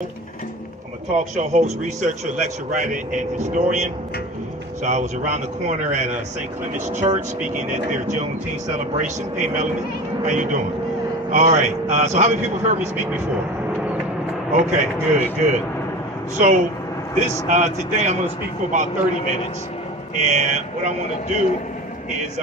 I'm a talk show host, researcher, lecturer, writer, and historian. So I was around the corner at St. Clement's Church speaking at their Juneteenth celebration. Hey, Melanie, how you doing? All right. So how many people have heard me speak before? Okay, good. So this today I'm going to speak for about 30 minutes, and what I want to do is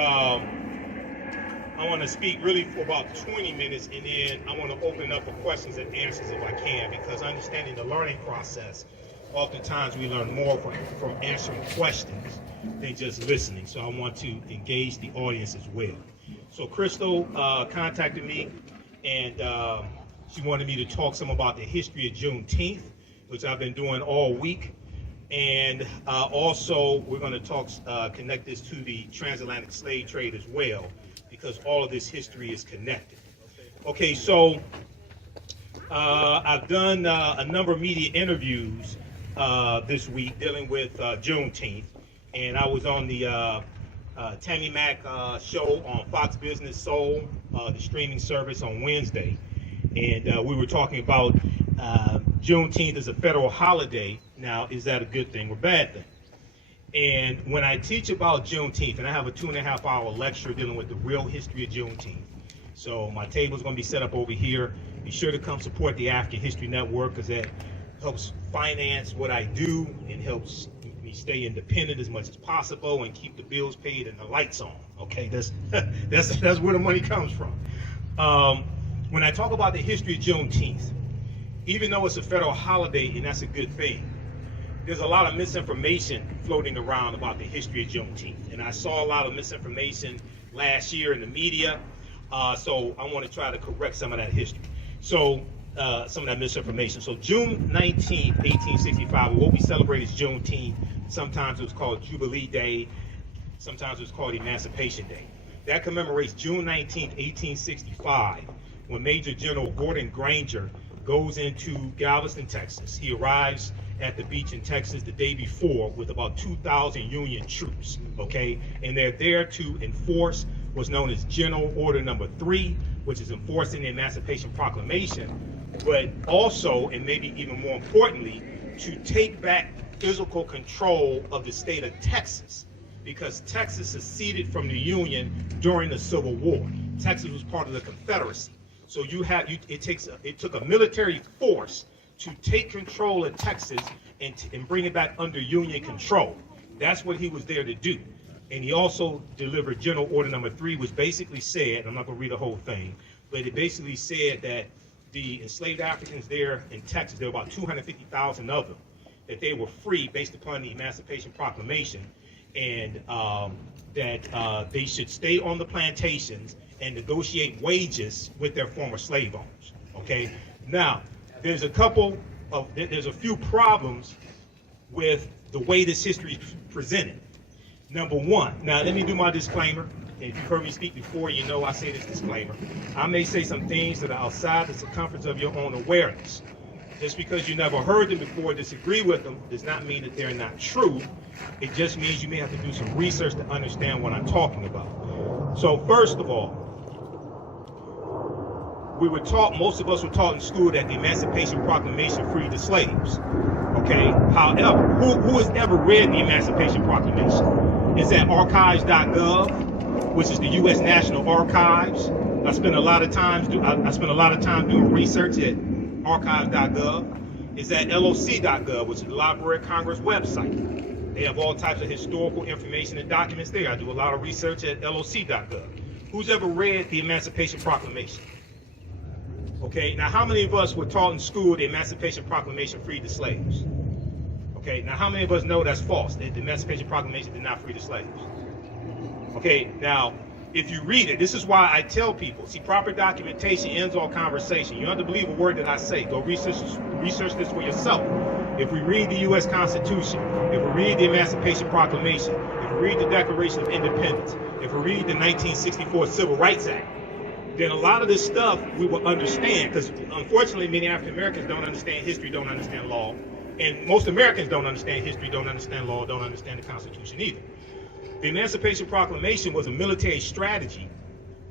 I want to speak really for about 20 minutes, and then I want to open up for questions and answers if I can, because understanding the learning process, oftentimes we learn more from answering questions than just listening. So I want to engage the audience as well. So Crystal contacted me, and she wanted me to talk some about the history of Juneteenth, which I've been doing all week. And also we're going to talk, connect this to the transatlantic slave trade as well, because all of this history is connected. Okay, so I've done a number of media interviews this week dealing with Juneteenth, and I was on the Tammy Mack show on Fox Business Soul, the streaming service, on Wednesday, and we were talking about Juneteenth as a federal holiday. Now, is that a good thing or bad thing? And when I teach about Juneteenth, and I have a 2.5-hour lecture dealing with the real history of Juneteenth. So my table is going to be set up over here. Be sure to come support the African History Network, because that helps finance what I do and helps me stay independent as much as possible and keep the bills paid and the lights on. Okay, that's where the money comes from. When I talk about the history of Juneteenth, even though it's a federal holiday and that's a good thing, there's a lot of misinformation floating around about the history of Juneteenth. And I saw a lot of misinformation last year in the media, so I want to try to correct some of that history. So, some of that misinformation. So June 19th, 1865, what we celebrate is Juneteenth. Sometimes it was called Jubilee Day. Sometimes it was called Emancipation Day. That commemorates June 19th, 1865, when Major General Gordon Granger goes into Galveston, Texas. He arrives at the beach in Texas the day before with about 2,000 Union troops, okay? And they're there to enforce what's known as General Order Number 3, which is enforcing the Emancipation Proclamation, but also, and maybe even more importantly, to take back physical control of the state of Texas, because Texas seceded from the Union during the Civil War. Texas was part of the Confederacy. So it took a military force to take control of Texas and bring it back under Union control. That's what he was there to do. And he also delivered General Order Number 3, which basically said, I'm not going to read the whole thing, but it basically said that the enslaved Africans there in Texas, there were about 250,000 of them, that they were free based upon the Emancipation Proclamation, and that they should stay on the plantations and negotiate wages with their former slave owners. Okay, now there's a few problems with the way this history is presented. Number one, now let me do my disclaimer. If you've heard me speak before, you know I say this disclaimer. I may say some things that are outside the circumference of your own awareness. Just because you never heard them before, disagree with them, does not mean that they're not true. It just means you may have to do some research to understand what I'm talking about. So first of all, most of us were taught in school that the Emancipation Proclamation freed the slaves. Okay, however, who has ever read the Emancipation Proclamation? It's at archives.gov, which is the U.S. National Archives. I spent a lot of time doing research at archives.gov. It's at loc.gov, which is the Library of Congress website. They have all types of historical information and documents there. I do a lot of research at loc.gov. Who's ever read the Emancipation Proclamation? Okay, now how many of us were taught in school the Emancipation Proclamation freed the slaves? Okay, now how many of us know that's false? The Emancipation Proclamation did not free the slaves. Okay, now if you read it, this is why I tell people, see, proper documentation ends all conversation. You don't have to believe a word that I say. Go research this for yourself. If we read the U.S. Constitution, if we read the Emancipation Proclamation, if we read the Declaration of Independence, if we read the 1964 Civil Rights Act, then a lot of this stuff we will understand, because unfortunately many African Americans don't understand history, don't understand law, and most Americans don't understand history, don't understand law, don't understand the Constitution either. The Emancipation Proclamation was a military strategy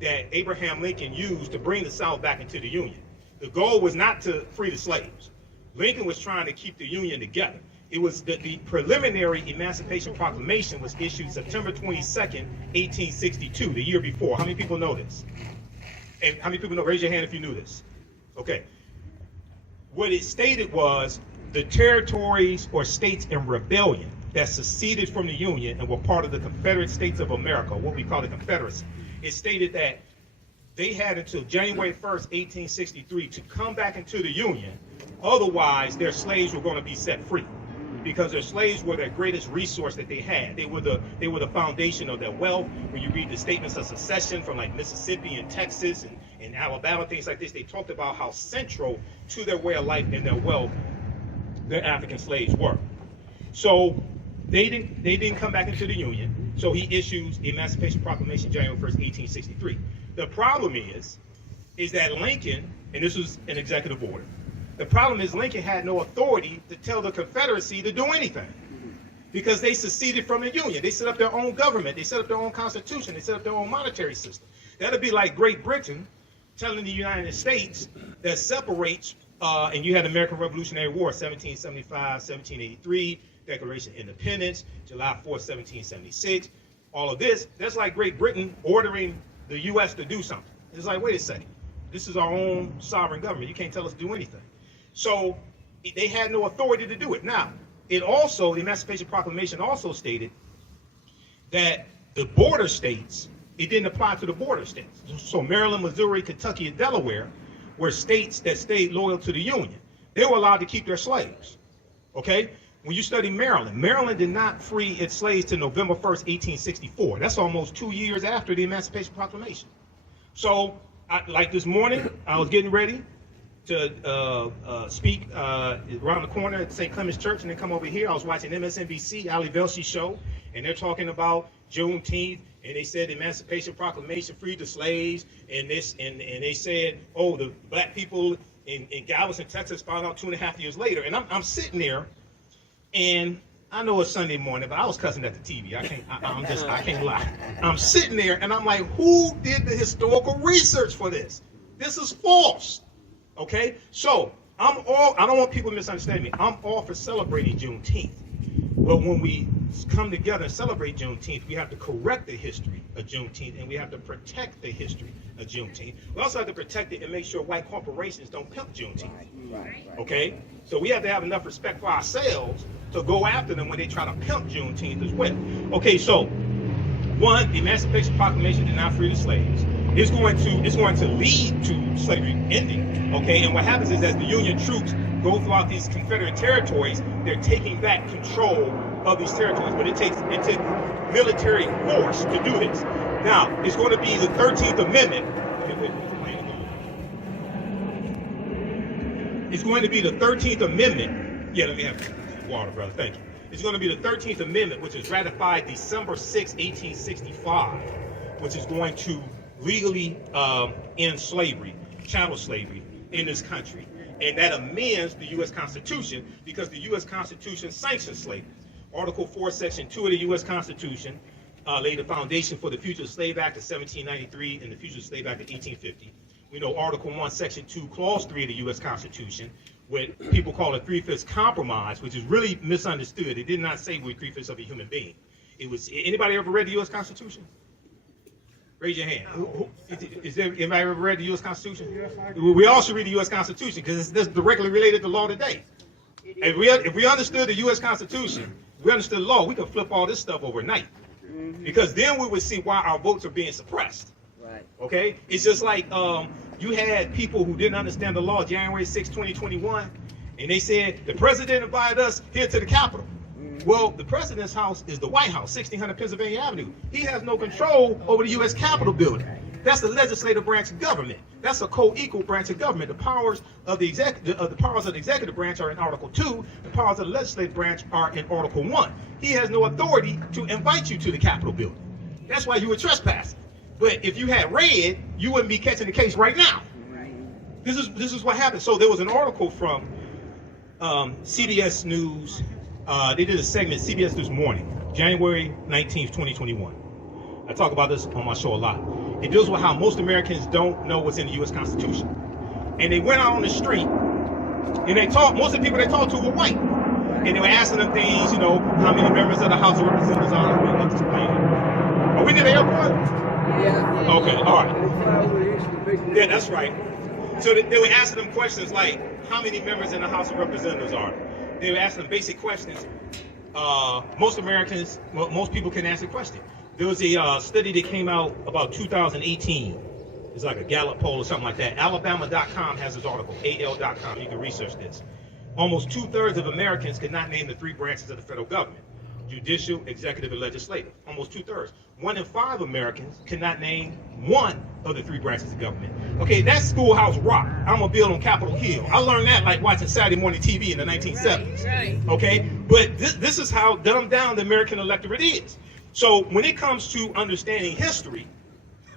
that Abraham Lincoln used to bring the South back into the Union. The goal was not to free the slaves. Lincoln was trying to keep the Union together. It was the preliminary Emancipation Proclamation was issued September 22nd, 1862, the year before. How many people know this? And how many people know? Raise your hand if you knew this. Okay. What it stated was the territories or states in rebellion that seceded from the Union and were part of the Confederate States of America, what we call the Confederacy. It stated that they had until January 1st, 1863 to come back into the Union. Otherwise, their slaves were going to be set free, because their slaves were their greatest resource that they had. They were the foundation of their wealth. When you read the statements of secession from like Mississippi and Texas and Alabama, things like this, they talked about how central to their way of life and their wealth their African slaves were. So they didn't come back into the Union. So he issues the Emancipation Proclamation January 1st, 1863. The problem is that Lincoln, and this was an executive order, the problem is Lincoln had no authority to tell the Confederacy to do anything, because they seceded from the Union. They set up their own government. They set up their own constitution. They set up their own monetary system. That'd be like Great Britain telling the United States that separates, and you had the American Revolutionary War, 1775, 1783, Declaration of Independence, July 4th, 1776. All of this, that's like Great Britain ordering the U.S. to do something. It's like, wait a second. This is our own sovereign government. You can't tell us to do anything. So they had no authority to do it. Now, the Emancipation Proclamation also stated that the border states, it didn't apply to the border states. So Maryland, Missouri, Kentucky, and Delaware were states that stayed loyal to the Union. They were allowed to keep their slaves. Okay? When you study Maryland, Maryland did not free its slaves till November 1st, 1864. That's almost 2 years after the Emancipation Proclamation. So, like this morning, I was getting ready to speak around the corner at St. Clement's Church, and then come over here. I was watching MSNBC, Ali Velshi show, and they're talking about Juneteenth, and they said the Emancipation Proclamation freed the slaves, and they said, oh, the black people in Galveston, Texas found out 2.5 years later. And I'm sitting there, and I know it's Sunday morning, but I was cussing at the TV. I can't lie. I'm sitting there, and I'm like, who did the historical research for this? This is false. Okay, so I don't want people to misunderstand me. I'm all for celebrating Juneteenth. But when we come together and celebrate Juneteenth, we have to correct the history of Juneteenth, and we have to protect the history of Juneteenth. We also have to protect it and make sure white corporations don't pimp Juneteenth. Okay, so we have to have enough respect for ourselves to go after them when they try to pimp Juneteenth as well. Okay, so one, the Emancipation Proclamation did not free the slaves. It's going to lead to slavery ending. Okay, and what happens is as the Union troops go throughout these Confederate territories, they're taking back control of these territories. But it takes military force to do this. Now, it's going to be the 13th Amendment. It's going to be the 13th Amendment. Yeah, let me have water, brother. Thank you. It's going to be the 13th Amendment, which is ratified December 6, 1865, which is going to legally end slavery, chattel slavery in this country. And that amends the U.S. Constitution, because the U.S. Constitution sanctions slavery. Article 4, Section 2 of the U.S. Constitution laid the foundation for the Fugitive Slave Act of 1793 and the Fugitive Slave Act of 1850. We know Article 1, Section 2, Clause 3 of the U.S. Constitution, what people call a 3/5 compromise, which is really misunderstood. It did not say we're 3/5 of a human being. It was, anybody ever read the U.S. Constitution? Raise your hand. Is there anybody ever read the U.S. Constitution? Yes, I do. We all should read the U.S. Constitution, because it's directly related to law today. If we understood the U.S. Constitution, we understood the law, we could flip all this stuff overnight. Because then we would see why our votes are being suppressed. Right. Okay? It's just like you had people who didn't understand the law January 6, 2021, and they said the president invited us here to the Capitol. Well, the president's house is the White House, 1600 Pennsylvania Avenue. He has no control over the U.S. Capitol building. That's the legislative branch of government. That's a co-equal branch of government. The powers of the executive branch are in Article 2. The powers of the legislative branch are in Article 1. He has no authority to invite you to the Capitol building. That's why you were trespassing. But if you had read, you wouldn't be catching the case right now. This is what happened. So there was an article from CBS News. They did a segment, CBS News Morning, January 19th, 2021. I talk about this on my show a lot. It deals with how most Americans don't know what's in the U.S. Constitution. And they went out on the street And most of the people they talked to were white. And they were asking them things, you know, how many members of the House of Representatives are there? Are we near the airport? Yeah. Okay, all right. Yeah, that's right. So they were asking them questions like, how many members in the House of Representatives are there? They were asking them basic questions. Most people can answer the question. There was a study that came out about 2018. It's like a Gallup poll or something like that. Alabama.com has this article, AL.com. You can research this. Almost 2/3 of Americans could not name the three branches of the federal government: judicial, executive, and legislative. Almost 2/3. 1 in 5 Americans cannot name one of the three branches of government. Okay, that's schoolhouse rock. I'm gonna build on Capitol Hill. I learned that like watching Saturday morning TV in the 1970s. Right. Okay, but this is how dumbed down the American electorate is. So when it comes to understanding history,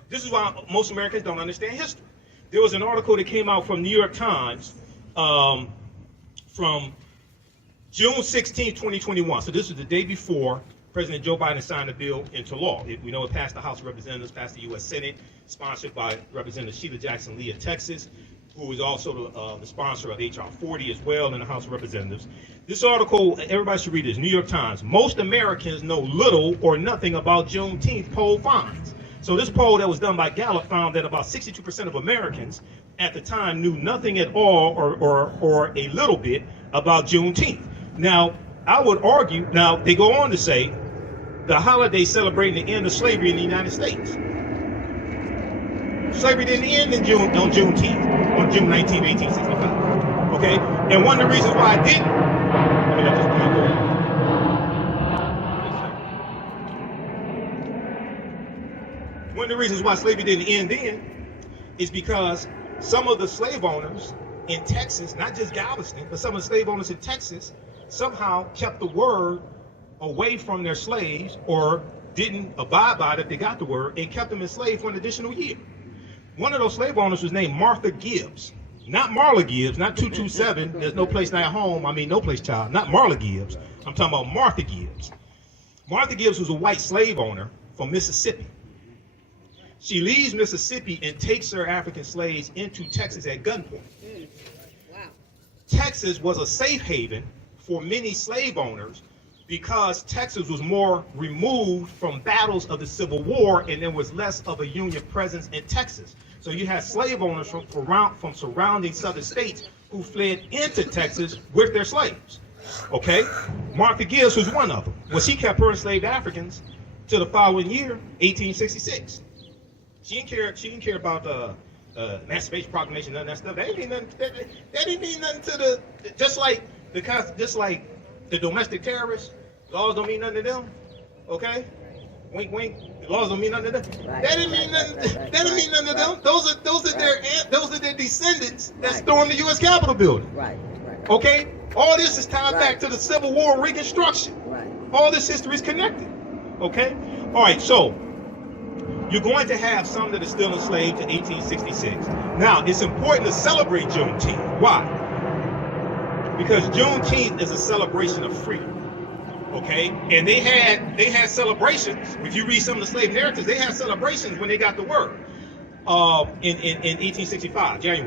this is why most Americans don't understand history. There was an article that came out from New York Times from June 16, 2021. So this was the day before President Joe Biden signed the bill into law. We know it passed the House of Representatives, passed the U.S. Senate, sponsored by Representative Sheila Jackson Lee of Texas, who is also the sponsor of H.R. 40 as well in the House of Representatives. This article, everybody should read this, New York Times. Most Americans know little or nothing about Juneteenth poll finds. So this poll that was done by Gallup found that about 62% of Americans at the time knew nothing at all or a little bit about Juneteenth. Now, I would argue, now they go on to say, the holiday celebrating the end of slavery in the United States. Slavery didn't end on Juneteenth, on June 19, 1865. Okay? And one of the reasons why it didn't, let me let this point go. One of the reasons why slavery didn't end then is because some of the slave owners in Texas, not just Galveston, but some of the slave owners in Texas somehow kept the word away from their slaves or didn't abide by it if they got the word and kept them enslaved for an additional year. One of those slave owners was named Martha Gibbs. Not Marla Gibbs, not 227, there's no place like home, no place child, not Marla Gibbs. I'm talking about Martha Gibbs. Martha Gibbs was a white slave owner from Mississippi. She leaves Mississippi and takes her African slaves into Texas at gunpoint. Wow. Texas was a safe haven for many slave owners because Texas was more removed from battles of the Civil War and there was less of a Union presence in Texas. So you had slave owners from surrounding southern states who fled into Texas with their slaves. Okay? Martha Gibbs was one of them. Well, she kept her enslaved Africans to the following year, 1866. She didn't care about the Emancipation Proclamation, none of that stuff. That didn't mean nothing to the, just like the domestic terrorists. Laws don't mean nothing to them. Okay? Wink, wink. The laws don't mean nothing to them. Right. That didn't mean nothing. That didn't mean nothing to them. Those are their descendants that stormed the U.S. Capitol building. Right. Okay? All this is tied back to the Civil War, Reconstruction. Right. All this history is connected. Okay? All right. So you're going to have some that are still enslaved to 1866. Now, it's important to celebrate Juneteenth. Why? Because Juneteenth is a celebration of freedom. Okay, and they had celebrations. If you read some of the slave narratives, they had celebrations when they got the word in 1865, June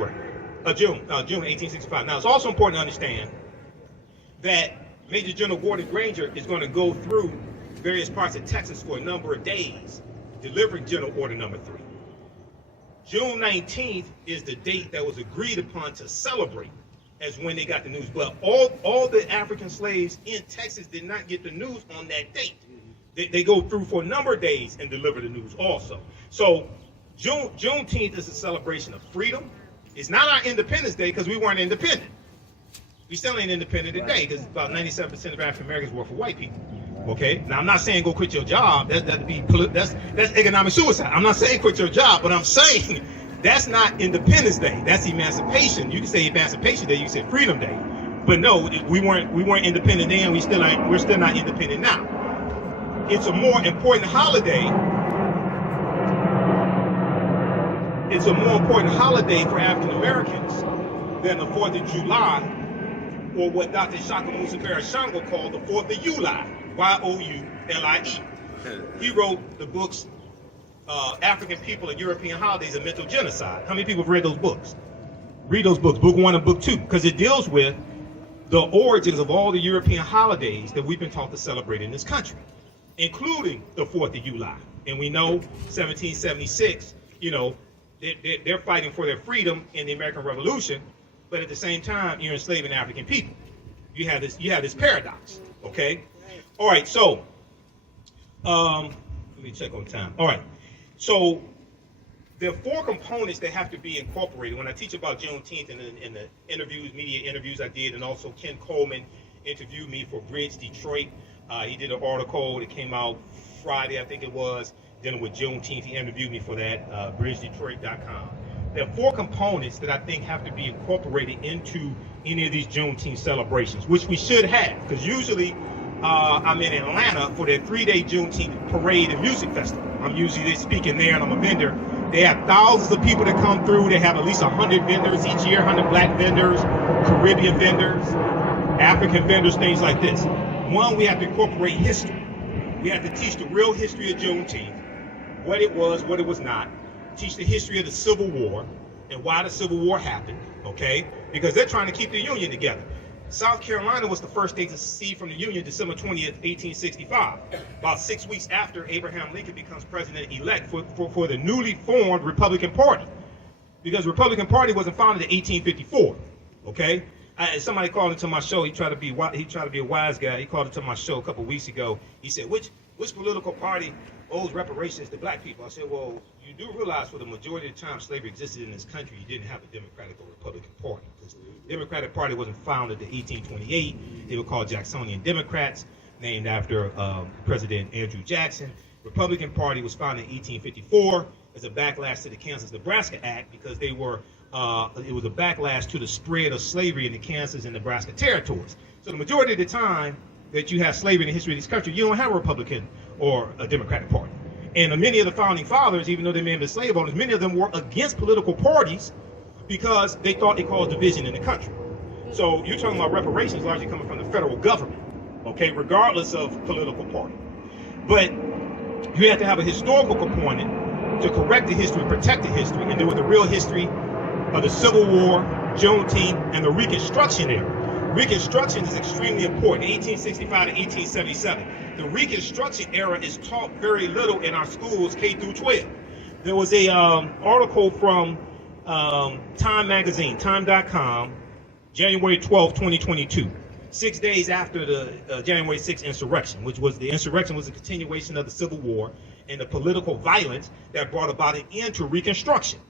1865. Now, it's also important to understand that Major General Gordon Granger is going to go through various parts of Texas for a number of days, delivering General Order Number 3. June 19th is the date that was agreed upon to celebrate as when they got the news. But all the African slaves in Texas did not get the news on that date. They go through for a number of days and deliver the news also. So Juneteenth is a celebration of freedom. It's not our Independence Day because we weren't independent. We still ain't independent today because about 97% of African Americans work for white people. Okay. Now I'm not saying go quit your job. That's economic suicide. I'm not saying quit your job, but I'm saying that's not Independence Day. That's Emancipation. You can say Emancipation Day. You can say Freedom Day. But no, we weren't independent then. We're still not independent now. It's a more important holiday. It's a more important holiday for African Americans than the 4th of July, or what Dr. Shaka Musa Shango called the 4th of July, Y-O-U-L-I-E. He wrote the books African People and European Holidays and Mental Genocide. How many people have read those books? Read those books, book 1 and book 2, because it deals with the origins of all the European holidays that we've been taught to celebrate in this country, including the 4th of July. And we know 1776, you know, they're fighting for their freedom in the American Revolution, but at the same time, you're enslaving African people. You have this paradox, okay? All right, so let me check on time. All right, so there are 4 components that have to be incorporated. When I teach about Juneteenth in the interviews, media interviews I did, and also Ken Coleman interviewed me for Bridge Detroit. He did an article that came out Friday, I think it was, dealing with Juneteenth. He interviewed me for that, bridgedetroit.com. There are 4 components that I think have to be incorporated into any of these Juneteenth celebrations, which we should have, because usually I'm in Atlanta for their 3-day Juneteenth parade and music festival. I'm usually speaking there, and I'm a vendor. They have thousands of people that come through. They have at least 100 vendors each year, 100 black vendors, Caribbean vendors, African vendors, things like this. One, we have to incorporate history. We have to teach the real history of Juneteenth, what it was not. Teach the history of the Civil War and why the Civil War happened, okay? Because they're trying to keep the Union together. South Carolina was the first state to secede from the Union December 20th, 1865, about 6 weeks after Abraham Lincoln becomes president-elect for the newly formed Republican Party, because the Republican Party wasn't founded in 1854, okay? Somebody called into my show. He tried to be a wise guy. He called into my show a couple weeks ago. He said, which political party owes reparations to black people? I said, well, you do realize for the majority of the time slavery existed in this country, you didn't have a Democratic or Republican Party. Because the Democratic Party wasn't founded in 1828. They were called Jacksonian Democrats, named after President Andrew Jackson. Republican Party was founded in 1854 as a backlash to the Kansas-Nebraska Act, because it was a backlash to the spread of slavery in the Kansas and Nebraska territories. So the majority of the time that you have slavery in the history of this country, you don't have a Republican or a Democratic Party. And many of the founding fathers, even though they may have been slave owners, many of them were against political parties because they thought they caused division in the country. So you're talking about reparations largely coming from the federal government, okay, regardless of political party. But you have to have a historical component to correct the history, protect the history, and deal with the real history of the Civil War, Juneteenth, and the Reconstruction Era. Reconstruction is extremely important, 1865 to 1877. The Reconstruction Era is taught very little in our schools, K through 12. There was a article from Time magazine, time.com, January 12, 2022, 6 days after the January 6th insurrection, the insurrection was a continuation of the Civil War and the political violence that brought about an end to Reconstruction.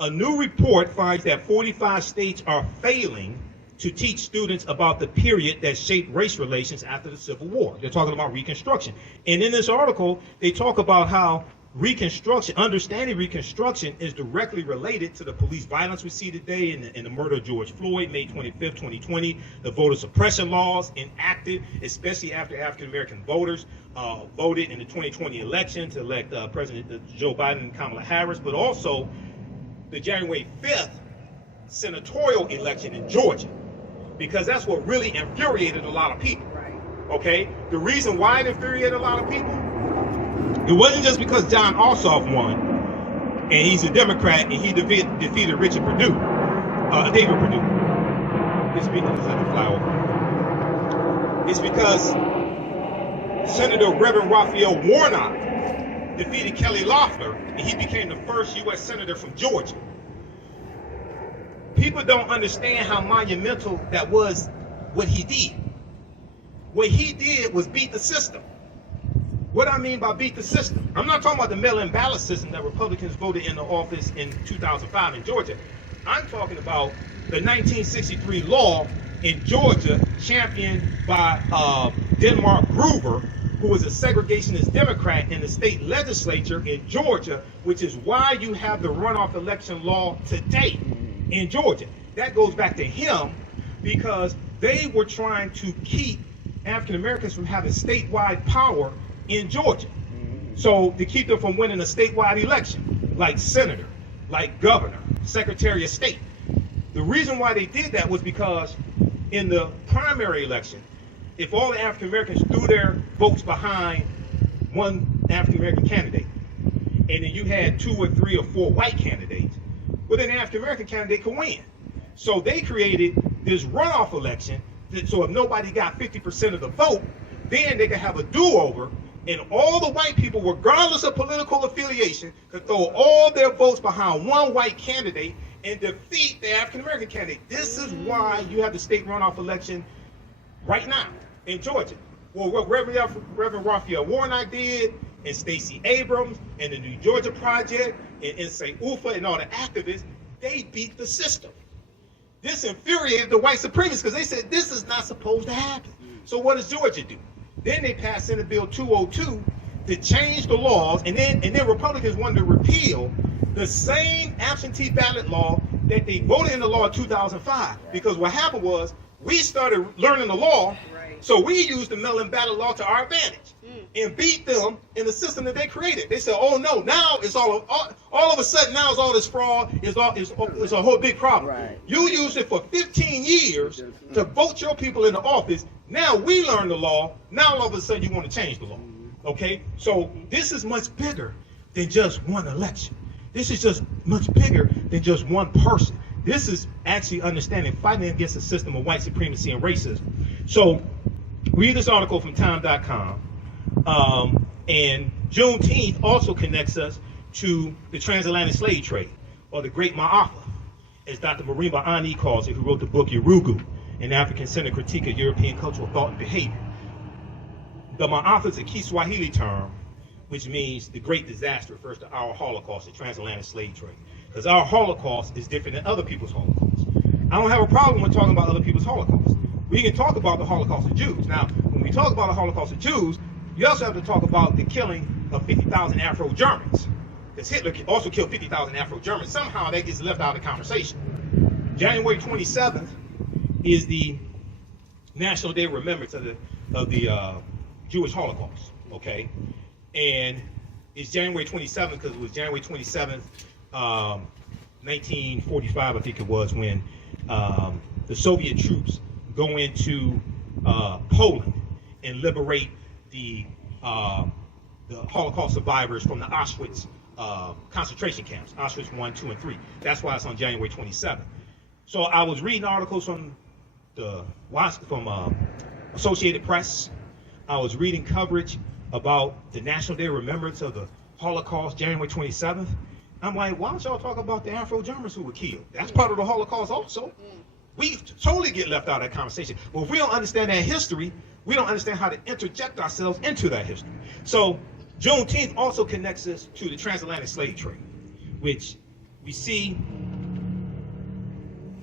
A new report finds that 45 states are failing to teach students about the period that shaped race relations after the Civil War. They're talking about Reconstruction. And in this article, they talk about how Reconstruction, understanding Reconstruction, is directly related to the police violence we see today in the murder of George Floyd, May 25th, 2020, the voter suppression laws enacted, especially after African-American voters voted in the 2020 election to elect President Joe Biden and Kamala Harris, but also the January 5th senatorial election in Georgia, because that's what really infuriated a lot of people. Right. Okay? The reason why it infuriated a lot of people, it wasn't just because John Ossoff won, and he's a Democrat, and he defeated Richard Perdue, David Perdue. It's because Senator Reverend Raphael Warnock defeated Kelly Loeffler, and he became the first U.S. Senator from Georgia. People don't understand how monumental that was, what he did. What he did was beat the system. What I mean by beat the system, I'm not talking about the mail-in ballot system that Republicans voted into office in 2005 in Georgia. I'm talking about the 1963 law in Georgia, championed by Denmark Groover, who was a segregationist Democrat in the state legislature in Georgia, which is why you have the runoff election law today in Georgia. That goes back to him, because they were trying to keep African Americans from having statewide power in Georgia. So to keep them from winning a statewide election, like senator, like governor, secretary of state. The reason why they did that was because in the primary election, if all the African Americans threw their votes behind one African American candidate, and then you had 2 or 3 or 4 white candidates, well, then the African American candidate could win. So they created this runoff election, so if nobody got 50% of the vote, then they could have a do-over, and all the white people, regardless of political affiliation, could throw all their votes behind one white candidate and defeat the African American candidate. This is why you have the state runoff election right now in Georgia. Well, what Reverend Raphael Warnock did, and Stacey Abrams, and the New Georgia Project, and St. Ufa, and all the activists, they beat the system. This infuriated the white supremacists because they said this is not supposed to happen. So what does Georgia do? Then they passed Senate Bill 202 to change the laws, and then Republicans wanted to repeal the same absentee ballot law that they voted in the law in 2005. Because what happened was we started learning the law, so we used the mail-in ballot law to our advantage and beat them in the system that they created. They said, "Oh no, now it's all of a sudden now it's all this fraud. It's a whole big problem. Right. You used it for 15 years to vote your people into office. Now we learn the law. Now all of a sudden you want to change the law." Okay, so this is much bigger than just one election. This is just much bigger than just one person. This is actually understanding fighting against a system of white supremacy and racism. So read this article from time.com. And Juneteenth also connects us to the transatlantic slave trade, or the Great Ma'afa, as Dr. Marimba Ani calls it, who wrote the book Yurugu, an African-centered critique of European cultural thought and behavior. The Ma'afa is a Kiswahili term, which means the great disaster, refers to our Holocaust, the transatlantic slave trade. Because our Holocaust is different than other people's Holocaust. I don't have a problem with talking about other people's Holocaust. We can talk about the Holocaust of Jews. Now, when we talk about the Holocaust of Jews, you also have to talk about the killing of 50,000 Afro-Germans. Because Hitler also killed 50,000 Afro-Germans. Somehow that gets left out of the conversation. January 27th is the National Day of Remembrance of the Jewish Holocaust, okay? And it's January 27th because it was January 27th, 1945, I think it was, when the Soviet troops go into Poland and liberate the Holocaust survivors from the Auschwitz concentration camps, Auschwitz 1, 2, and 3. That's why it's on January 27th. So I was reading articles from Associated Press. I was reading coverage about the National Day of Remembrance of the Holocaust, January 27th. I'm like, why don't y'all talk about the Afro-Germans who were killed? That's part of the Holocaust also. We totally get left out of that conversation. But if we don't understand that history, we don't understand how to interject ourselves into that history. So Juneteenth also connects us to the transatlantic slave trade, which we see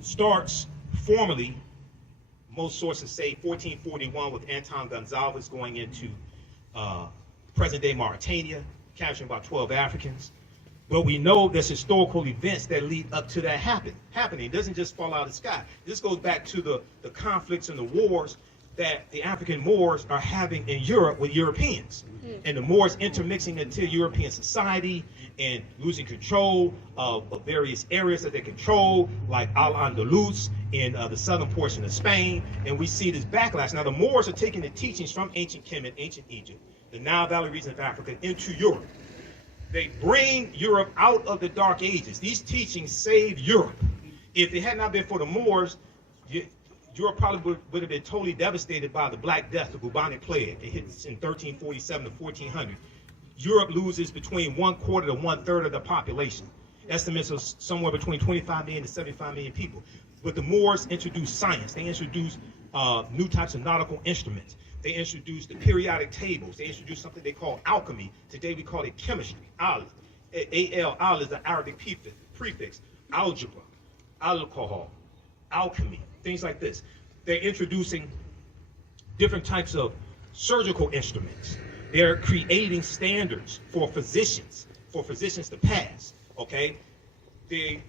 starts formally, most sources say 1441, with Anton Gonzalez going into present-day Mauritania, capturing about 12 Africans. But we know there's historical events that lead up to that happening. It doesn't just fall out of the sky. This goes back to the conflicts and the wars that the African Moors are having in Europe with Europeans. And the Moors intermixing into European society and losing control of various areas that they control, like Al-Andalus in the southern portion of Spain. And we see this backlash. Now the Moors are taking the teachings from ancient Kemet, ancient Egypt, the Nile Valley region of Africa, into Europe. They bring Europe out of the Dark Ages. These teachings saved Europe. If it had not been for the Moors, Europe probably would have been totally devastated by the Black Death, the bubonic plague. It hits in 1347 to 1400. Europe loses between 1/4 to 1/3 of the population. Estimates of somewhere between 25 million to 75 million people. But the Moors introduced science. They introduced new types of nautical instruments. They introduced the periodic tables. They introduced something they call alchemy. Today we call it chemistry. Al is the Arabic prefix. Algebra, alcohol, alchemy, things like this. They're introducing different types of surgical instruments. They're creating standards for physicians to pass, okay? The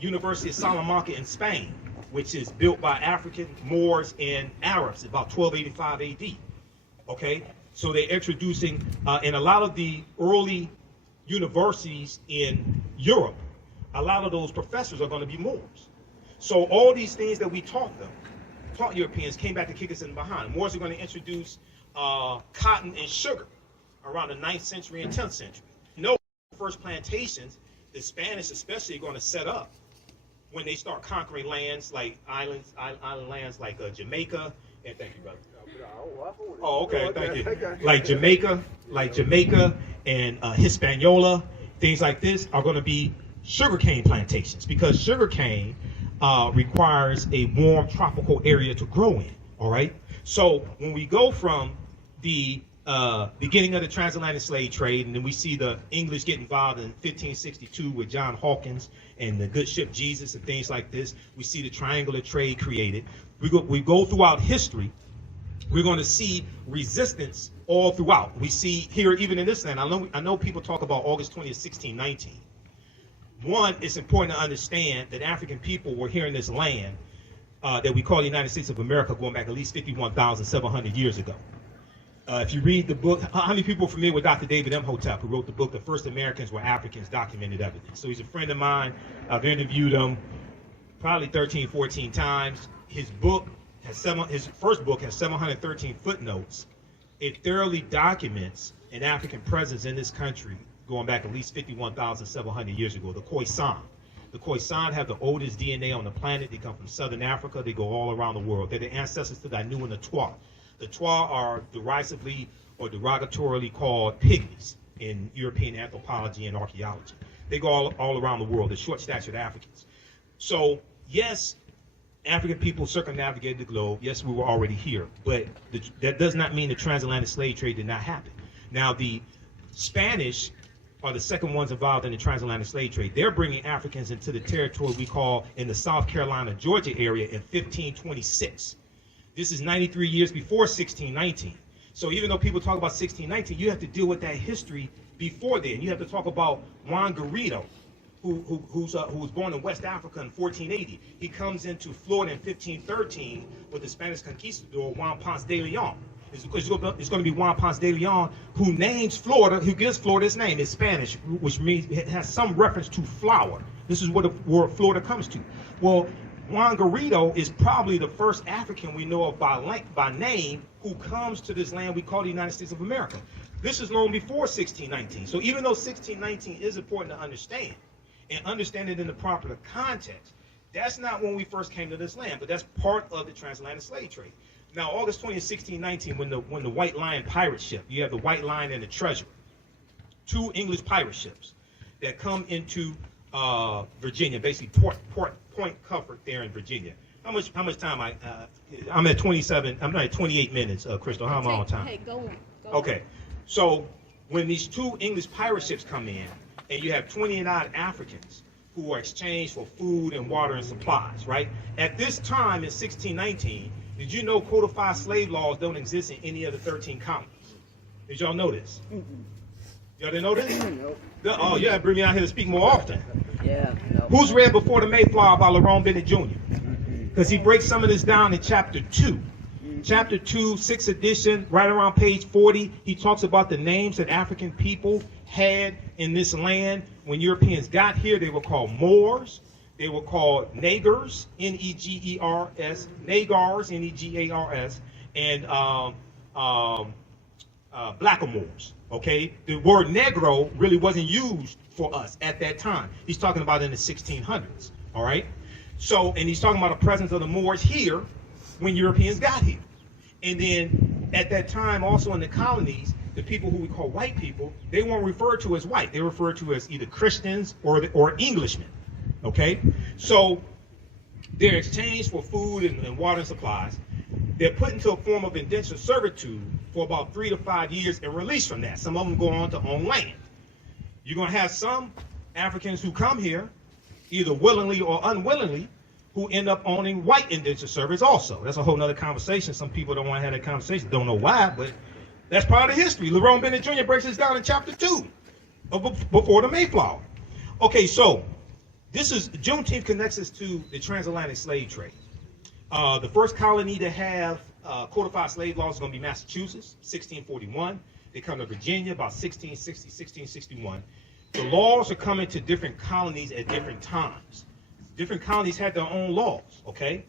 University of Salamanca in Spain, which is built by African, Moors, and Arabs, about 1285 AD, okay? So they're introducing, in a lot of the early universities in Europe, a lot of those professors are going to be Moors. So all these things that we taught Europeans, came back to kick us in behind. Moors are going to introduce cotton and sugar around the 9th century and 10th century. You know, the first plantations the Spanish especially are going to set up when they start conquering lands like island lands like Jamaica. And thank you, brother. Oh, okay, thank you. Like Jamaica and Hispaniola, things like this are going to be sugarcane plantations, because sugarcane requires a warm tropical area to grow in. All right. So when we go from the beginning of the transatlantic slave trade, and then we see the English get involved in 1562 with John Hawkins and the good ship Jesus and things like this, we see the triangular trade created. We go throughout history. We're going to see resistance all throughout. We see here, even in this land, I know people talk about August 20th, 1619. One, it's important to understand that African people were here in this land that we call the United States of America going back at least 51,700 years ago. If you read the book, how many people are familiar with Dr. David M. Hotep, who wrote the book, The First Americans Were Africans, Documented Evidence? So he's a friend of mine. I've interviewed him probably 13, 14 times. His first book has 713 footnotes. It thoroughly documents an African presence in this country going back at least 51,700 years ago, the Khoisan. The Khoisan have the oldest DNA on the planet. They come from Southern Africa. They go all around the world. They're the ancestors to the Anu and the Twa. The Twa are derisively or derogatorily called pygmies in European anthropology and archaeology. They go all around the world. They're short-statured Africans. So, yes, African people circumnavigated the globe. Yes, we were already here. But that does not mean the transatlantic slave trade did not happen. Now, the Spanish are the second ones involved in the transatlantic slave trade. They're bringing Africans into the territory we call in the South Carolina, Georgia area in 1526. This is 93 years before 1619. So even though people talk about 1619, you have to deal with that history before then. You have to talk about Juan Garrido, who was born in West Africa in 1480. He comes into Florida in 1513 with the Spanish conquistador Juan Ponce de Leon. It's going to be Juan Ponce de Leon who names Florida, who gives Florida its name. It's Spanish, which means it has some reference to flower. This is where Florida comes to. Well, Juan Garrido is probably the first African we know of by name who comes to this land we call the United States of America. This is long before 1619. So even though 1619 is important to understand, and understand it in the proper context, that's not when we first came to this land, but that's part of the transatlantic slave trade. Now, August 20th, 1619, when the White Lion pirate ship, you have the White Lion and the Treasure, two English pirate ships that come into Virginia, basically Point Comfort there in Virginia. How much time I'm at 27. I'm not at 28 minutes, Crystal. How am I on time? Hey, go on. Okay, so when these two English pirate ships come in, and you have 20-odd Africans who are exchanged for food and water and supplies, right? At this time in 1619, did you know codified slave laws don't exist in any of the 13 colonies? Did y'all know this? Y'all didn't know this? Nope. Oh, you have to bring me out here to speak more often. Yeah. No. Who's read Before the Mayflower by Lerone Bennett Jr.? Because he breaks some of this down in chapter 2. Chapter 2, 6th edition, right around page 40, he talks about the names that African people had in this land. When Europeans got here, they were called Moors. They were called Negers, N-E-G-E-R-S, Nagars, N-E-G-A-R-S, and Blackamoors, okay? The word Negro really wasn't used for us at that time. He's talking about in the 1600s, all right? So, and he's talking about the presence of the Moors here when Europeans got here. And then at that time, also in the colonies, the people who we call white people, they weren't referred to as white. They were referred to as either Christians or Englishmen, okay? So they're exchanged for food and water and supplies. They're put into a form of indentured servitude for about 3 to 5 years and released from that. Some of them go on to own land. You're going to have some Africans who come here, either willingly or unwillingly, who end up owning white indentured servants also. That's a whole nother conversation. Some people don't want to have that conversation. Don't know why, but that's part of the history. Lerone Bennett Jr. breaks this down in chapter 2 of Before the Mayflower. Okay, so this is Juneteenth connects us to the transatlantic slave trade. The first colony to have codified slave laws is going to be Massachusetts, 1641. They come to Virginia about 1660, 1661. The laws are coming to different colonies at different times. Different colonies had their own laws, okay?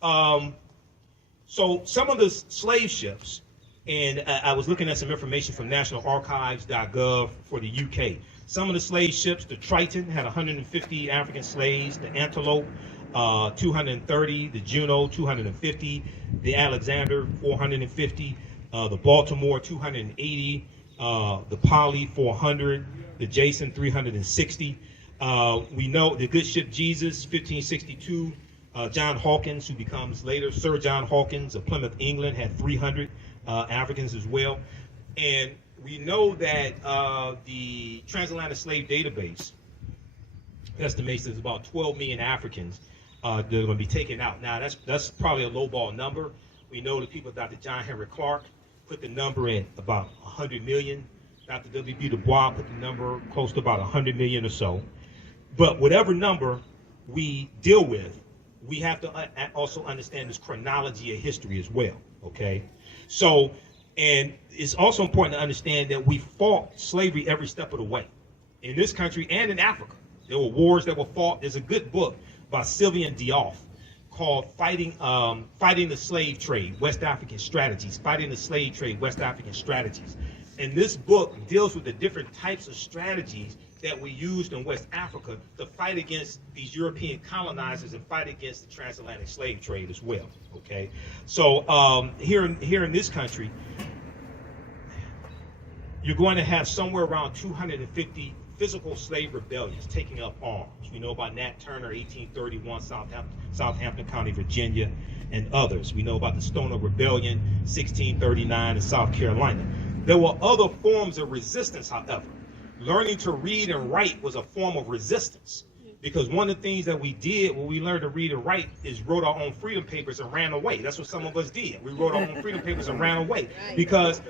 So some of the slave ships And I was looking at some information from nationalarchives.gov for the UK. Some of the slave ships, the Triton had 150 African slaves, the Antelope 230, the Juno 250, the Alexander 450, the Baltimore 280, the Polly 400, the Jason 360. We know the good ship Jesus 1562. John Hawkins, who becomes later Sir John Hawkins of Plymouth, England, had 300 Africans as well. And we know that the transatlantic slave database estimates there's about 12 million Africans that are going to be taken out. Now, that's probably a lowball number. We know that people, Dr. John Henry Clark, put the number at about 100 million. Dr. W.B. Du Bois put the number close to about 100 million or so. But whatever number we deal with, we have to also understand this chronology of history as well, okay? So, and it's also important to understand that we fought slavery every step of the way in this country and in Africa. There were wars that were fought. There's a good book by Sylvian Diouf called Fighting the Slave Trade, West African Strategies, Fighting the Slave Trade, West African Strategies. And this book deals with the different types of strategies that we used in West Africa to fight against these European colonizers and fight against the transatlantic slave trade as well, okay? So here in this country, you're going to have somewhere around 250 physical slave rebellions taking up arms. We know about Nat Turner, 1831, Southampton County, Virginia, and others. We know about the Stoner Rebellion, 1639 in South Carolina. There were other forms of resistance, however. Learning to read and write was a form of resistance, because one of the things that we did when we learned to read and write is wrote our own freedom papers and ran away. That's what some of us did. We wrote our own freedom papers and ran away, because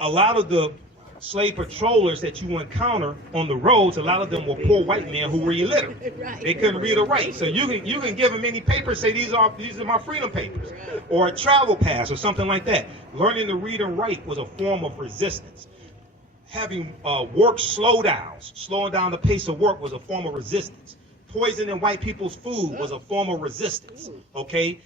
a lot of the slave patrollers that you encounter on the roads, a lot of them were poor white men who were illiterate. They couldn't read or write. So you can give them any paper, say these are my freedom papers, or a travel pass or something like that. Learning to read and write was a form of resistance. Having work slowdowns, slowing down the pace of work was a form of resistance. Poisoning white people's food was a form of resistance, okay?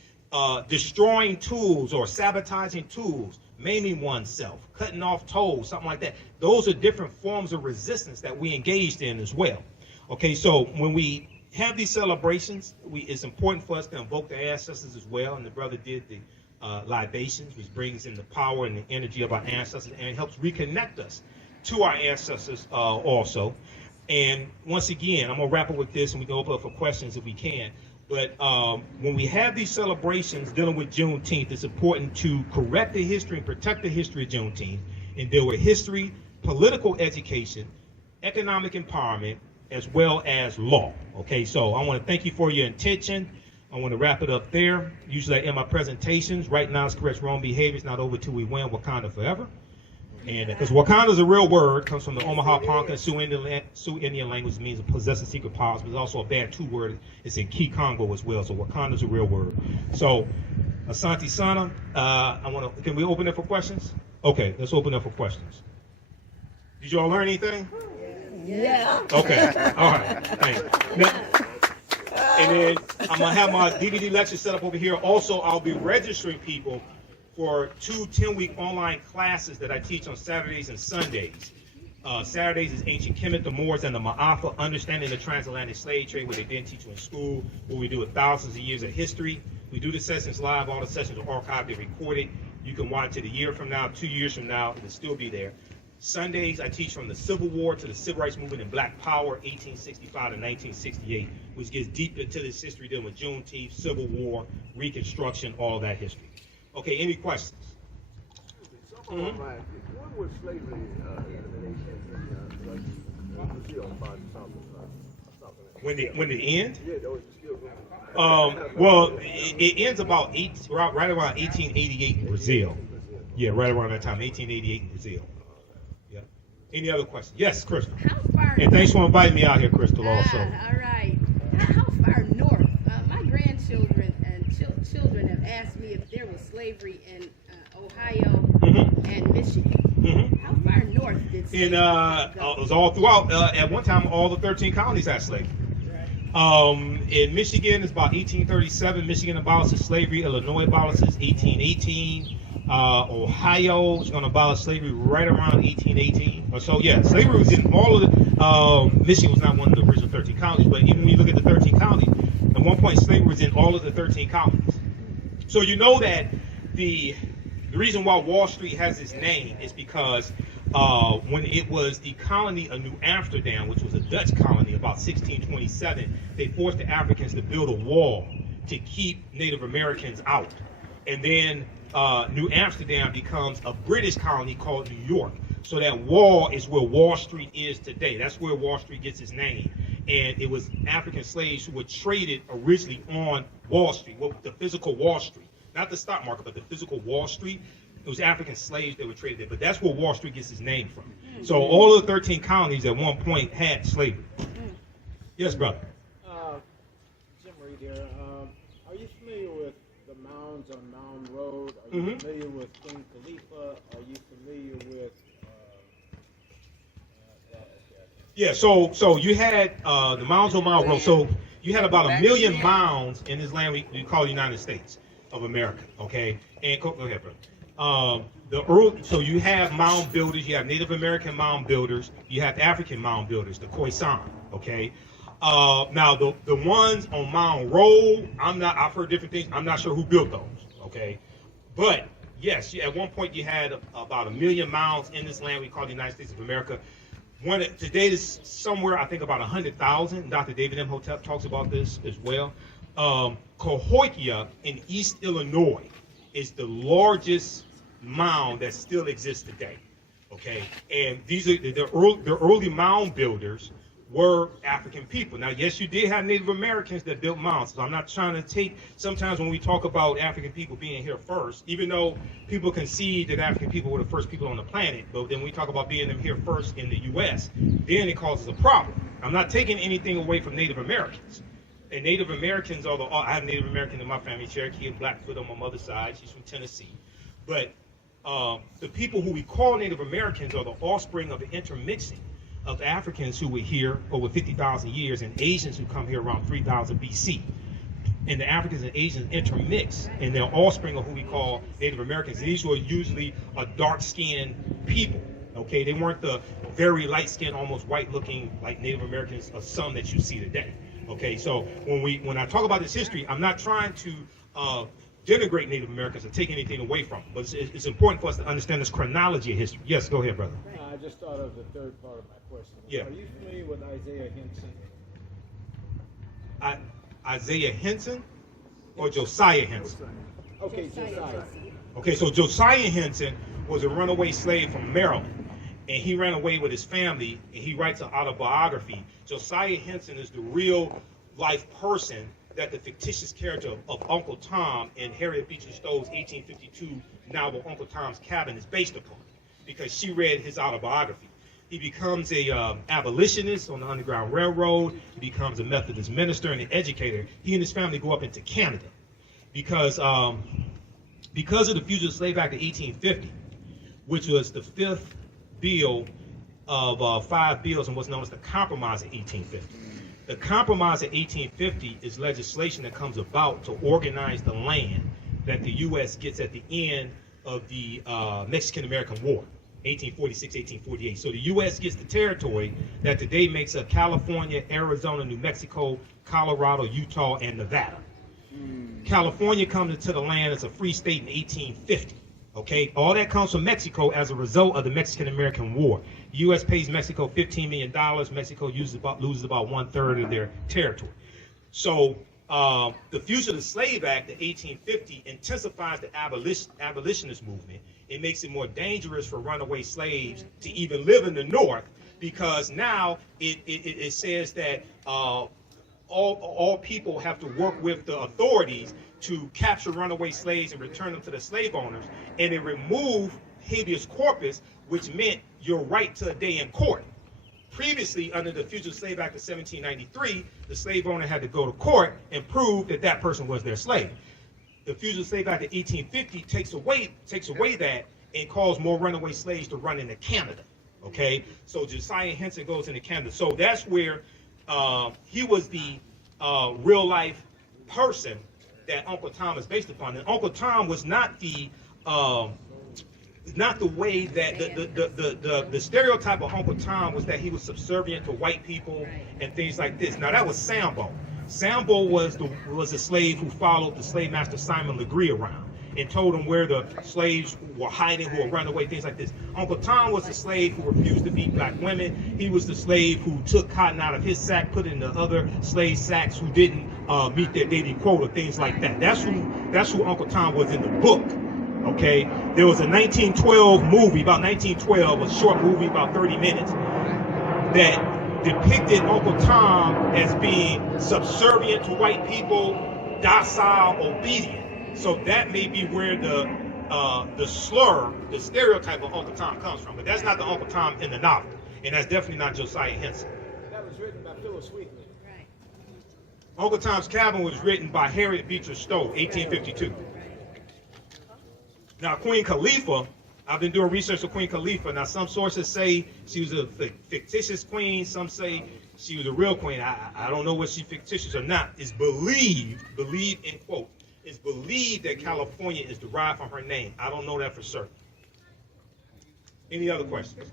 Destroying tools or sabotaging tools, maiming oneself, cutting off toes, something like that. Those are different forms of resistance that we engaged in as well. Okay, so when we have these celebrations, it's important for us to invoke the ancestors as well, and the brother did the libations, which brings in the power and the energy of our ancestors, and it helps reconnect us to our ancestors also. And once again, I'm gonna wrap up with this, and we can open up for questions if we can. But when we have these celebrations dealing with Juneteenth, it's important to correct the history and protect the history of Juneteenth, and deal with history, political education, economic empowerment, as well as law. Okay, so I want to thank you for your attention. I want to wrap it up there. Usually I end my presentations. Right now, it's correct wrong behavior. It's not over till we win. Wakanda forever. And because Wakanda is a real word, comes from the Omaha Ponca Sioux Indian language, means possessing secret powers, but it's also a Bantu word. It's in Kikongo as well. So Wakanda is a real word. So Asante Sana, can we open it for questions? Okay, let's open up for questions. Did you all learn anything? Yeah. Okay, all right, thanks. Now, and then I'm gonna have my DVD lecture set up over here. Also, I'll be registering people for 2 10-week online classes that I teach on Saturdays and Sundays. Saturdays is Ancient Kemet, the Moors, and the Ma'afa, Understanding the Transatlantic Slave Trade, where they didn't teach you in school, where we do it thousands of years of history. We do the sessions live. All the sessions are archived and recorded. You can watch it a year from now, 2 years from now, it'll still be there. Sundays, I teach from the Civil War to the Civil Rights Movement and Black Power, 1865 to 1968, which gets deep into this history dealing with Juneteenth, Civil War, Reconstruction, all that history. Okay, any questions? When was slavery elimination in Brazil? When the end? Yeah, that was the Well, it ends about right around 1888 in Brazil. Yeah, right around that time, 1888 in Brazil. Yeah. Any other questions? Yes, Crystal. How far? And thanks for inviting me out here, Crystal. Also. All right. How far north? My grandchildren and children have asked me if there was slavery in Ohio and Michigan. How far north did slavery go? It was all throughout. At one time, all the 13 colonies had slavery. In Michigan, it's about 1837. Michigan abolishes slavery. Illinois abolishes 1818. Ohio is going to abolish slavery right around 1818 or so. Yeah, slavery was in all of the. Michigan was not one of the original 13 colonies, but even when you look at the 13 colonies, at one point slavery was in all of the 13 colonies. So you know that the reason why Wall Street has its name is because when it was the colony of New Amsterdam, which was a Dutch colony, about 1627, they forced the Africans to build a wall to keep Native Americans out. And then New Amsterdam becomes a British colony called New York. So that wall is where Wall Street is today. That's where Wall Street gets its name. And it was African slaves who were traded originally on Wall Street, the physical Wall Street. Not the stock market, but the physical Wall Street. It was African slaves that were traded there. But that's where Wall Street gets its name from. So all of the 13 colonies at one point had slavery. Yes, brother. Jim Reed here. Are you familiar with the mounds on Mound Road? Are you familiar with King Khalifa? Are you familiar with... Yeah, so you had the mounds on Mound Road. So you had about 1 million mounds in this land we call the United States of America, okay? And go ahead, brother. So you have mound builders, you have Native American mound builders, you have African mound builders, the Khoisan, okay? Now the ones on Mound Road, I've heard different things. I'm not sure who built those, okay? But yes, at one point you had about 1 million mounds in this land we call the United States of America. Today is somewhere, I think, about 100,000. Dr. David M. Hotep talks about this as well. Cahokia in East Illinois is the largest mound that still exists today. Okay, and these are the early mound builders were African people. Now, yes, you did have Native Americans that built mounds. So I'm not trying to take, sometimes when we talk about African people being here first, even though people concede that African people were the first people on the planet, but then we talk about being them here first in the U.S., then it causes a problem. I'm not taking anything away from Native Americans. And Native Americans I have Native American in my family, Cherokee and Blackfoot on my mother's side. She's from Tennessee. But the people who we call Native Americans are the offspring of the intermixing of Africans who were here over 50,000 years and Asians who come here around 3000 BC. And the Africans and Asians intermix, and they're offspring of who we call Native Americans. And these were usually a dark-skinned people. Okay, they weren't the very light-skinned, almost white-looking like Native Americans of some that you see today. Okay, so when I talk about this history, I'm not trying to denigrate Native Americans or take anything away from them, but it's important for us to understand this chronology of history. Yes, go ahead, brother. I just thought of the third part of my question. Yeah. Are you familiar with Isaiah Henson? Isaiah Henson or Josiah Henson? Okay, Josiah. Okay, so Josiah Henson was a runaway slave from Maryland, and he ran away with his family, and he writes an autobiography. Josiah Henson is the real life person that the fictitious character of Uncle Tom in Harriet Beecher Stowe's 1852 novel Uncle Tom's Cabin is based upon, because she read his autobiography. He becomes a abolitionist on the Underground Railroad. He becomes a Methodist minister and an educator. He and his family go up into Canada because of the Fugitive Slave Act of 1850, which was the fifth bill of 5 bills and what's known as the Compromise of 1850. The Compromise of 1850 is legislation that comes about to organize the land that the U.S. gets at the end of the Mexican-American War, 1846, 1848. So the U.S. gets the territory that today makes up California, Arizona, New Mexico, Colorado, Utah, and Nevada. California comes into the land as a free state in 1850. Okay, all that comes from Mexico as a result of the Mexican-American War. The U.S. pays Mexico $15 million. Mexico loses about 1/3 of their territory. So the Fugitive Slave Act of 1850 intensifies the abolitionist movement. It makes it more dangerous for runaway slaves to even live in the North, because now it says that all people have to work with the authorities to capture runaway slaves and return them to the slave owners, and it removed habeas corpus, which meant your right to a day in court. Previously, under the Fugitive Slave Act of 1793, the slave owner had to go to court and prove that that person was their slave. The Fugitive Slave Act of 1850 takes away that and calls more runaway slaves to run into Canada. Okay, so Josiah Henson goes into Canada. So that's where he was the real life person that Uncle Tom is based upon. And Uncle Tom was not the not the way that the stereotype of Uncle Tom was that he was subservient to white people and things like this. Now that was Sambo. Sambo was a slave who followed the slave master Simon Legree around and told him where the slaves were hiding, who were running away, things like this. Uncle Tom was the slave who refused to beat black women. He was the slave who took cotton out of his sack, put it in the other slave sacks who didn't meet their daily quota, things like that. That's who Uncle Tom was in the book. Okay, there was a 1912 movie, about 1912, a short movie about 30 minutes, that depicted Uncle Tom as being subservient to white people, docile, obedient. So that may be where the slur, the stereotype of Uncle Tom comes from. But that's not the Uncle Tom in the novel, and that's definitely not Josiah Henson. That was written by Phyllis Wheatley. Right. Uncle Tom's Cabin was written by Harriet Beecher Stowe, 1852. Now, Queen Khalifa, I've been doing research on Queen Khalifa. Now, some sources say she was a fictitious queen. Some say she was a real queen. I don't know whether she's fictitious or not. It's believed in quote, it's believed that California is derived from her name. I don't know that for certain. Any other questions?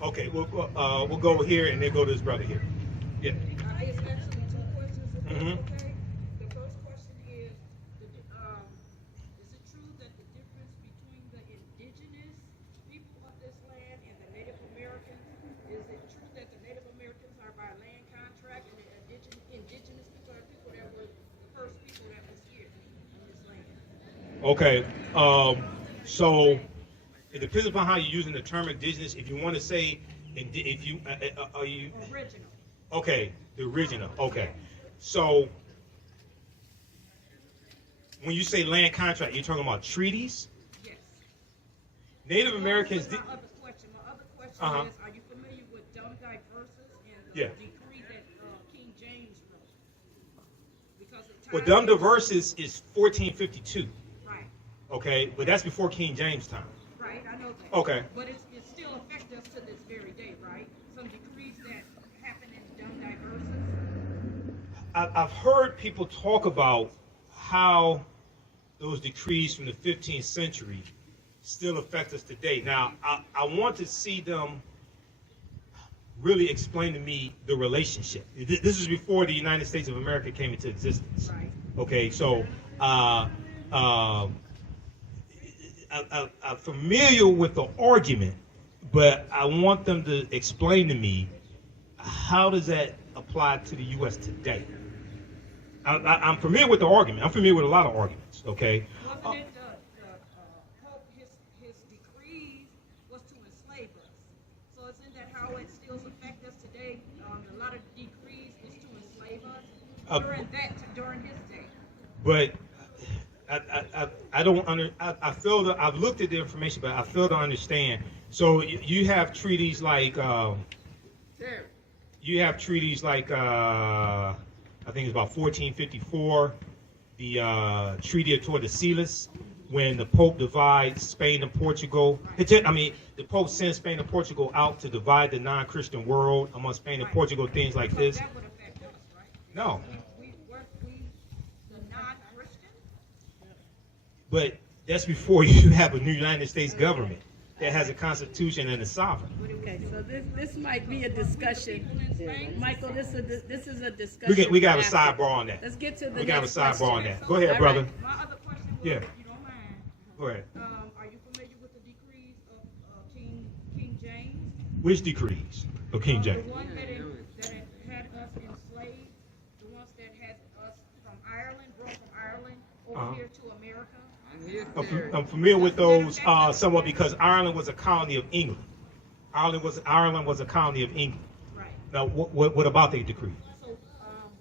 Okay, we'll go over here and then go to his brother here. Yeah. It's actually two questions, if that's Mhm. okay. The first question is it true that the difference between the indigenous people of this land and the Native Americans, is it true that the Native Americans are by land contract and the indigenous people are people that were the first people that was here on this land? Okay. So it depends upon how you're using the term indigenous. If you want to say, if you are you Original. okay, the original. Okay. So when you say land contract, you're talking about treaties. Yes. Native Americans. My other question Uh-huh. is, are you familiar with Dumb Diverses and the Yeah. decree that King James wrote? Because it Well, ties Dumb into- Diverses is 1452. Right, Okay, but that's before King James time. right, I know that. Okay. But it still affects us to this very day, right? Some decrees that happen in Dumb Diverses. I've heard people talk about how those decrees from the 15th century still affect us today. Now, I want to see them really explain to me the relationship. This is before the United States of America came into existence. Right. Okay, so I'm familiar with the argument, but I want them to explain to me how does that apply to the U.S. today. I'm familiar with the argument. I'm familiar with a lot of arguments. Okay. Wasn't it the Pope, his decrees was to enslave us? So isn't that how it still affects us today? A lot of decrees is to enslave us during his day. But I don't I fail to. I've looked at the information, but I fail to understand. So you have treaties like I think it's about 1454, the Treaty of Tordesillas, when the Pope divides Spain and Portugal. The Pope sends Spain and Portugal out to divide the non-Christian world among Spain and Portugal, things like So this. that would affect us, right? No, Weren't we the non-Christian? but that's before you have a new United States government that has a constitution and a sovereign. Okay, so this might be a discussion. Michael, this is a discussion. We got a after. sidebar on that. Let's get to the We got a next sidebar on question. that. Go ahead, All brother. right. My other question was, Yeah. if you don't mind, Go ahead. are you familiar with the decrees of King James? Which decrees of King James? The one that had us enslaved, the ones that had us from Ireland, brought from Ireland over here to America. I'm familiar with those somewhat because Ireland was a colony of England. Ireland was a colony of England. Right. Now, what about the decree? So,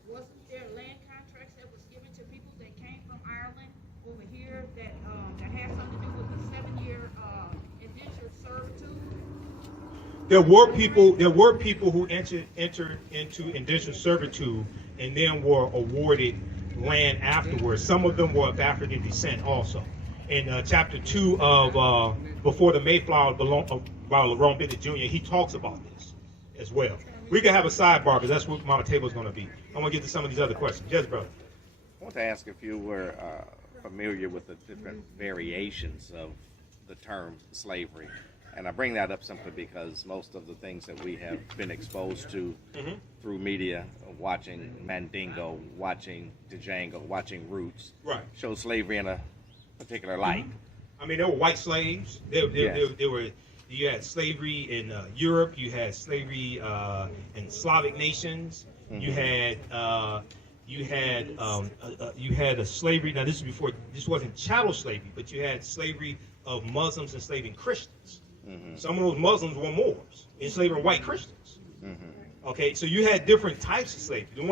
wasn't there land contracts that was given to people that came from Ireland over here that had something to do with the 7-year indentured servitude? There were people who entered into indentured servitude and then were awarded land afterwards. Some of them were of African descent also. In chapter 2 of Before the Mayflower by Lerone Bennett Jr., he talks about this as well. We can have a sidebar because that's what my table is going to be. I want to get to some of these other questions. Yes, brother. I want to ask if you were familiar with the different variations of the term slavery. And I bring that up simply because most of the things that we have been exposed to through media, watching Mandingo, watching Django, watching Roots, Right. show slavery in a particular light. I mean, there were white slaves. There were. You had slavery in Europe. You had slavery in Slavic nations. You had a slavery. Now, this is before. This wasn't chattel slavery, but you had slavery of Muslims enslaving Christians. Some of those Muslims were Moors enslaving white Christians. Okay, so you had different types of slavery. The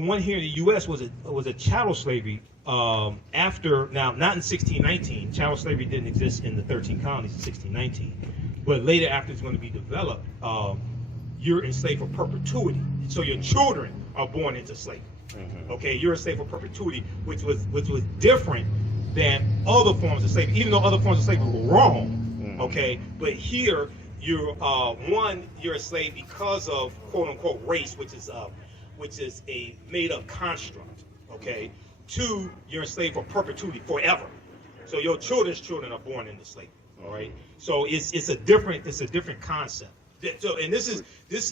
one here in the U.S. was a chattel slavery. After, now, not in 1619, chattel slavery didn't exist in the 13 colonies in 1619, but later, after it's going to be developed, you're enslaved for perpetuity. So your children are born into slavery. Okay, you're enslaved for perpetuity, which was different than other forms of slavery, even though other forms of slavery were wrong. Okay, but here you're a slave because of quote unquote race, which is a made up construct. Okay. 2, you're enslaved for perpetuity, forever. So your children's children are born into slavery. All right. So it's a different concept. So, and this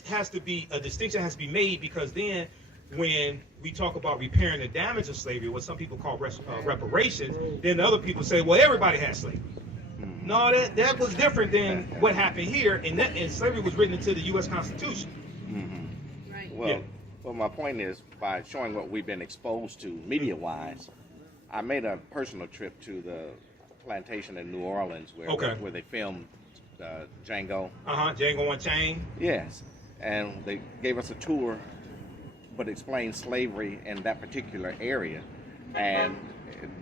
has to be a distinction has to be made, because then when we talk about repairing the damage of slavery, what some people call reparations, then other people say, well, everybody has slavery. No, that was different than what happened here, and slavery was written into the U.S. Constitution. Right. Well, well, my point is, by showing what we've been exposed to media-wise, I made a personal trip to the plantation in New Orleans where they filmed Django. Django Unchained. Yes, and they gave us a tour, but explained slavery in that particular area, and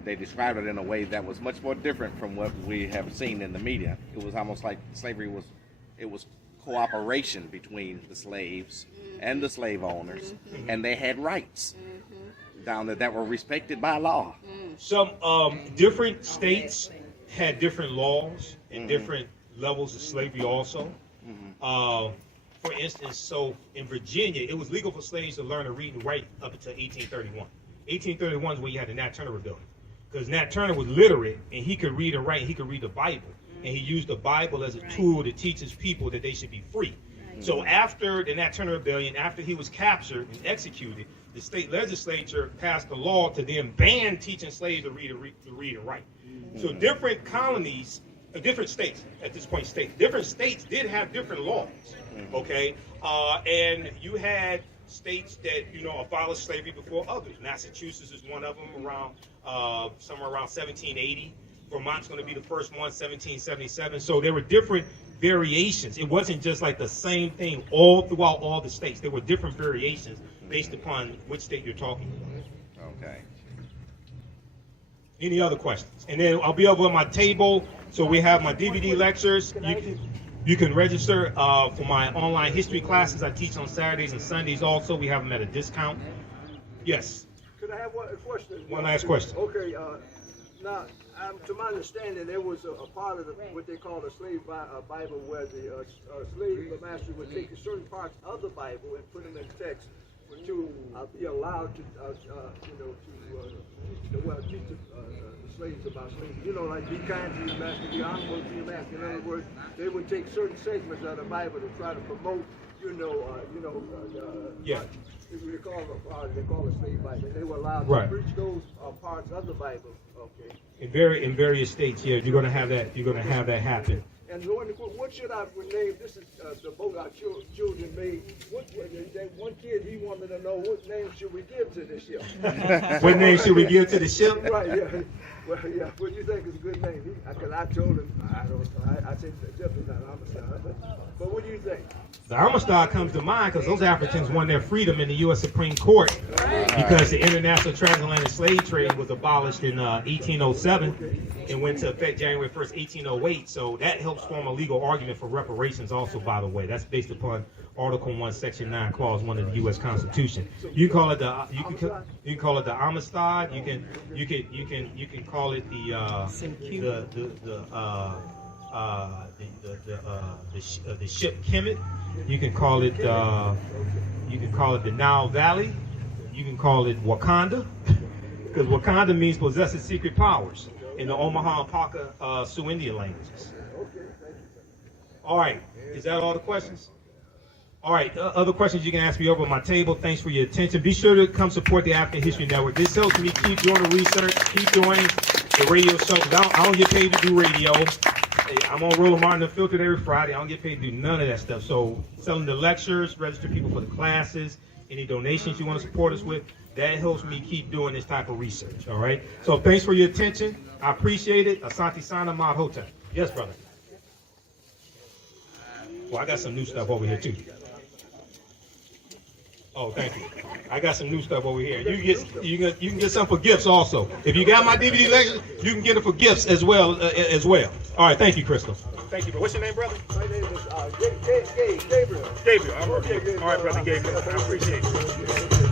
they described it in a way that was much more different from what we have seen in the media. It was almost like slavery was cooperation between the slaves and the slave owners, and they had rights down there that were respected by law. Some different states had different laws and different levels of slavery also. For instance, so in Virginia, it was legal for slaves to learn to read and write up until 1831. 1831 is when you had the Nat Turner Rebellion, because Nat Turner was literate and he could read and write, and he could read the Bible, and he used the Bible as a tool to teach his people that they should be free. So after the Nat Turner Rebellion, after he was captured and executed, the state legislature passed a law to then ban teaching slaves to read and write. So different colonies, different states at this point, different states did have different laws. Okay, and you had states that abolished slavery before others. Massachusetts is one of them, around somewhere around 1780. Vermont's going to be the first one, 1777. So there were different variations. It wasn't just like the same thing all throughout all the states. There were different variations based upon which state you're talking about. Okay. Any other questions? And then I'll be over on my table. So we have my DVD lectures. You can register for my online history classes. I teach on Saturdays and Sundays also. We have them at a discount. Yes. Could I have one question? One last question. Okay. Now, to my understanding, there was a part of what they call the slave Bible, where the slave master would take certain parts of the Bible and put them in text to be allowed to, teach the slaves about slavery. Like be kind to your master, be honorable to your master. In other words, they would take certain segments of the Bible to try to promote, they call it slave Bible. And they were allowed to preach those parts of the Bible. Okay. In various states, yeah, you're going to have that. You're going to have that happen. And what should I name? This is the boat our children made. One kid, he wanted to know what name should we give to this ship. What name should we give to the ship? Right. Yeah. Well, yeah. What do you think is a good name? Because I told him I don't know. I said definitely not Amistad. But what do you think? The Amistad comes to mind because those Africans won their freedom in the U.S. Supreme Court because the international transatlantic slave trade was abolished in 1807 and went into effect January 1st, 1808. So that helps form a legal argument for reparations also, by the way. That's based upon Article 1, Section 9, Clause 1 of the U.S. Constitution. You can call it the Amistad. You can call it the ship Kemet. You can call it the Nile Valley. You can call it Wakanda, because Wakanda means possesses secret powers in the Omaha and Paca Sioux Indian languages. All right, is that all the questions? All right, other questions you can ask me over my table. Thanks for your attention. Be sure to come support the African History Network. This helps me keep doing the research, keep doing the radio show. I don't get paid to do radio. I'm on Roland Martin Unfiltered every Friday. I don't get paid to do none of that stuff. So selling the lectures, register people for the classes, any donations you want to support us with, that helps me keep doing this type of research, all right? So thanks for your attention. I appreciate it. Asante Sana Mod Hotep. Yes, brother. Well, I got some new stuff over here, too. Oh, thank you. I got some new stuff over here. You can get some for gifts also. If you got my DVD lectures, you can get it for gifts as well. All right, thank you, Crystal. Thank you. What's your name, brother? My name is Gabriel. Gabriel. All right, brother Gabriel. I appreciate it.